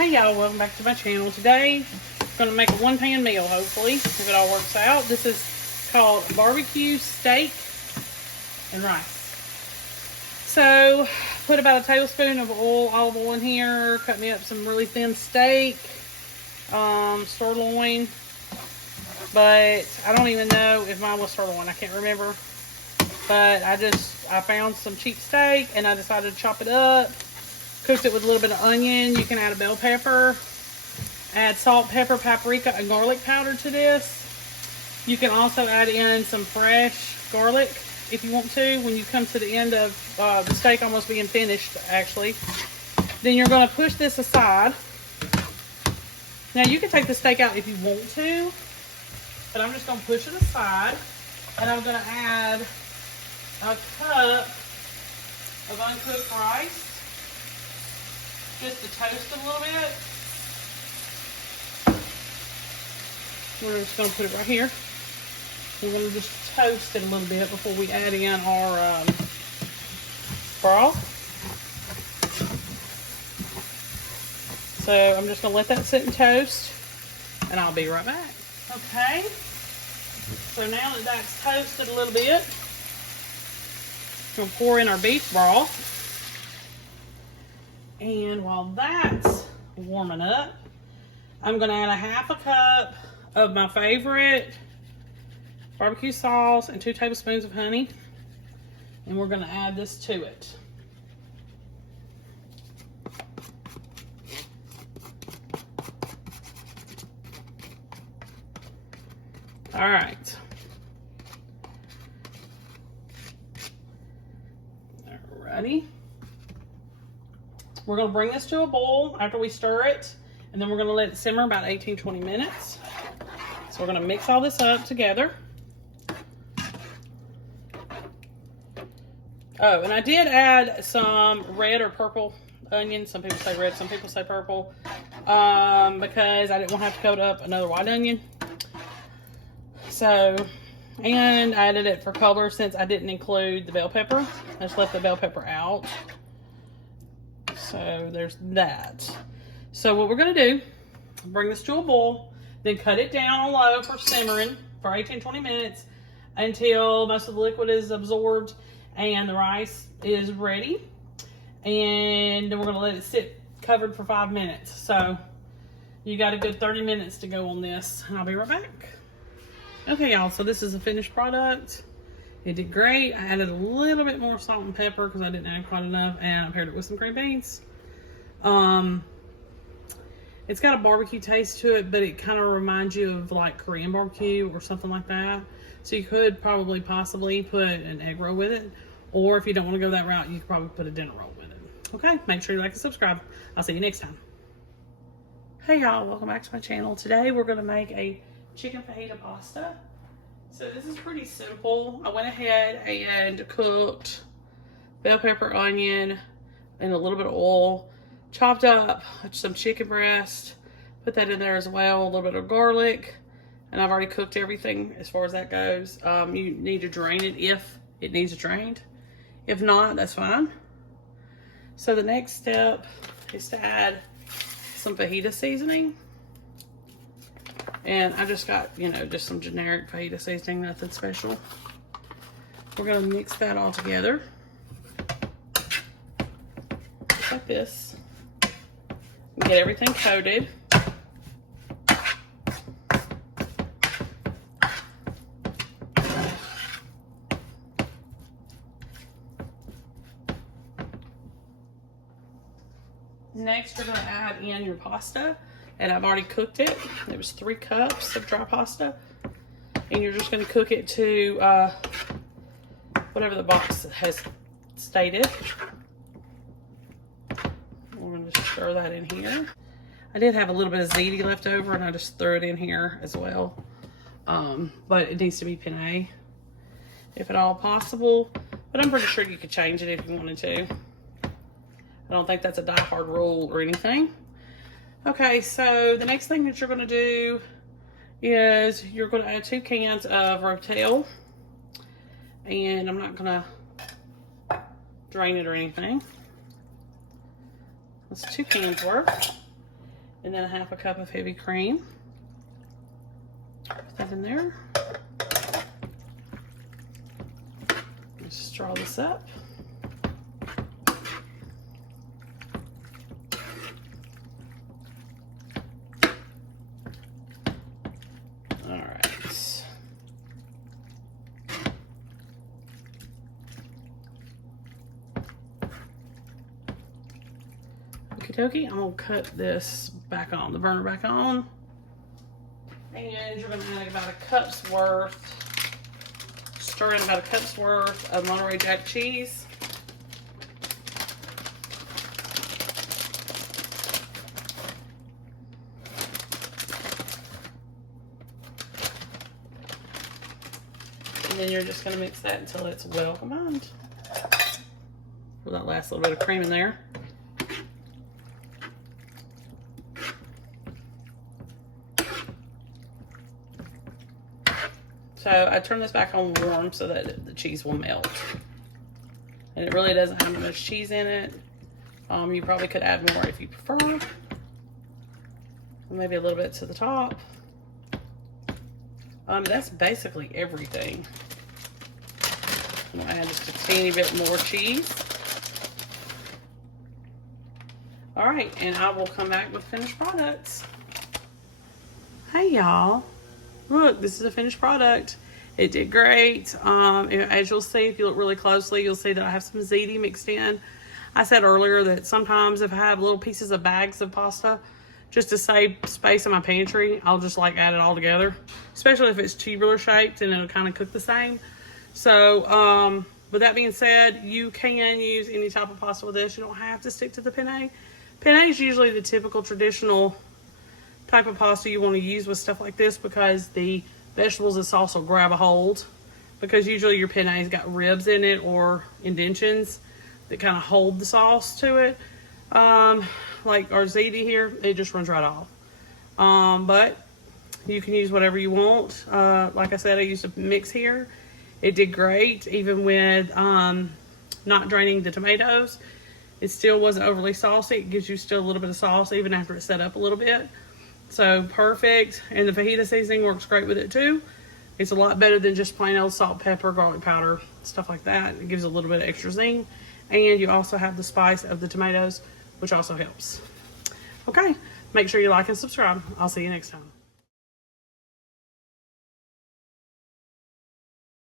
Hey y'all, welcome back to my channel. Today, I'm going to make a one-pan meal, hopefully, if it all works out. This is called BBQ Steak and Rice. So, put about a tablespoon of olive oil in here. Cut me up some really thin steak, sirloin. But I don't even know if mine was sirloin. I can't remember. But I found some cheap steak and I decided to chop it up. Cooked it with a little bit of onion. You can add a bell pepper. Add salt, pepper, paprika, and garlic powder to this. You can also add in some fresh garlic if you want to when you come to the end of the steak almost being finished, actually. Then you're going to push this aside. Now, you can take the steak out if you want to, but I'm just going to push it aside. And I'm going to add a cup of uncooked rice. Just to toast it a little bit. We're just going to put it right here. We're going to just toast it a little bit before we add in our broth. So I'm just going to let that sit and toast, and I'll be right back. Okay. So now that that's toasted a little bit, we'll pour in our beef broth. And while that's warming up, I'm going to add a half a cup of my favorite barbecue sauce and 2 tablespoons of honey. And we're going to add this to it. All right. Alrighty. We're going to bring this to a boil after we stir it, and then we're going to let it simmer about 18-20 minutes. So we're going to mix all this up together. Oh, and I did add some red or purple onions. Some people say red, some people say purple, because I didn't want to have to coat up another white onion. So, and I added it for color since I didn't include the bell pepper. I just left the bell pepper out. So there's that. So what we're going to do, bring this to a boil, then cut it down on low for simmering for 18-20 minutes until most of the liquid is absorbed and the rice is ready. And then we're going to let it sit covered for 5 minutes. So you got a good 30 minutes to go on this, and I'll be right back. Okay, y'all, so this is a finished product. It did great. I added a little bit more salt and pepper because I didn't add quite enough, and I paired it with some green beans. It's got a barbecue taste to it, but it kind of reminds you of like Korean barbecue or something like that. So you could possibly put an egg roll with it, or if you don't want to go that route, you could probably put a dinner roll with it. Okay, make sure you like and subscribe. I'll see you next time. Hey y'all, welcome back to my channel. Today we're going to make a chicken fajita pasta. So this is pretty simple. I went ahead and cooked bell pepper, onion, and a little bit of oil. Chopped up some chicken breast. Put that in there as well. A little bit of garlic. And I've already cooked everything as far as that goes. You need to drain it if it needs drained. If not, that's fine. So the next step is to add some fajita seasoning. And I just got, just some generic fajita seasoning, nothing special. We're going to mix that all together. Just like this. Get everything coated. Next, you're going to add in your pasta. And I've already cooked it. It was 3 cups of dry pasta. And you're just going to cook it to whatever the box has stated. We're going to stir that in here. I did have a little bit of ziti left over, and I just threw it in here as well. But it needs to be penne, if at all possible. But I'm pretty sure you could change it if you wanted to. I don't think that's a die-hard rule or anything. Okay, so the next thing that you're going to do is you're going to add 2 cans of Rotel. And I'm not going to drain it or anything. That's 2 cans worth. And then 1/2 cup of heavy cream. Put that in there. Just straw this up. All right. Okie dokie, I'm gonna cut this back on, the burner back on. And you're gonna add about a cup's worth, stir in about a cup's worth of Monterey Jack cheese. And then you're just gonna mix that until it's well combined. Put that last little bit of cream in there. So I turn this back on warm so that the cheese will melt. And it really doesn't have much cheese in it. You probably could add more if you prefer. Maybe a little bit to the top. That's basically everything. I'm gonna add just a teeny bit more cheese. All right, and I will come back with finished products. Hey y'all. Look, this is a finished product. It did great. As you'll see, if you look really closely, you'll see that I have some ziti mixed in. I said earlier that sometimes if I have little pieces of bags of pasta, just to save space in my pantry, I'll just like add it all together. Especially if it's tubular shaped and it'll kind of cook the same. So, with that being said, you can use any type of pasta with this. You don't have to stick to the penne. Penne is usually the typical traditional type of pasta you want to use with stuff like this because the vegetables and sauce will grab a hold, because usually your penne's got ribs in it or indentions that kind of hold the sauce to it. Like our ziti here, it just runs right off. But you can use whatever you want. Like I said, I used a mix here. It did great, even with not draining the tomatoes. It still wasn't overly saucy. It gives you still a little bit of sauce even after it's set up a little bit. So perfect. And the fajita seasoning works great with it too. It's a lot better than just plain old salt, pepper, garlic powder, stuff like that. It gives a little bit of extra zing. And you also have the spice of the tomatoes, which also helps. Okay, make sure you like and subscribe. I'll see you next time.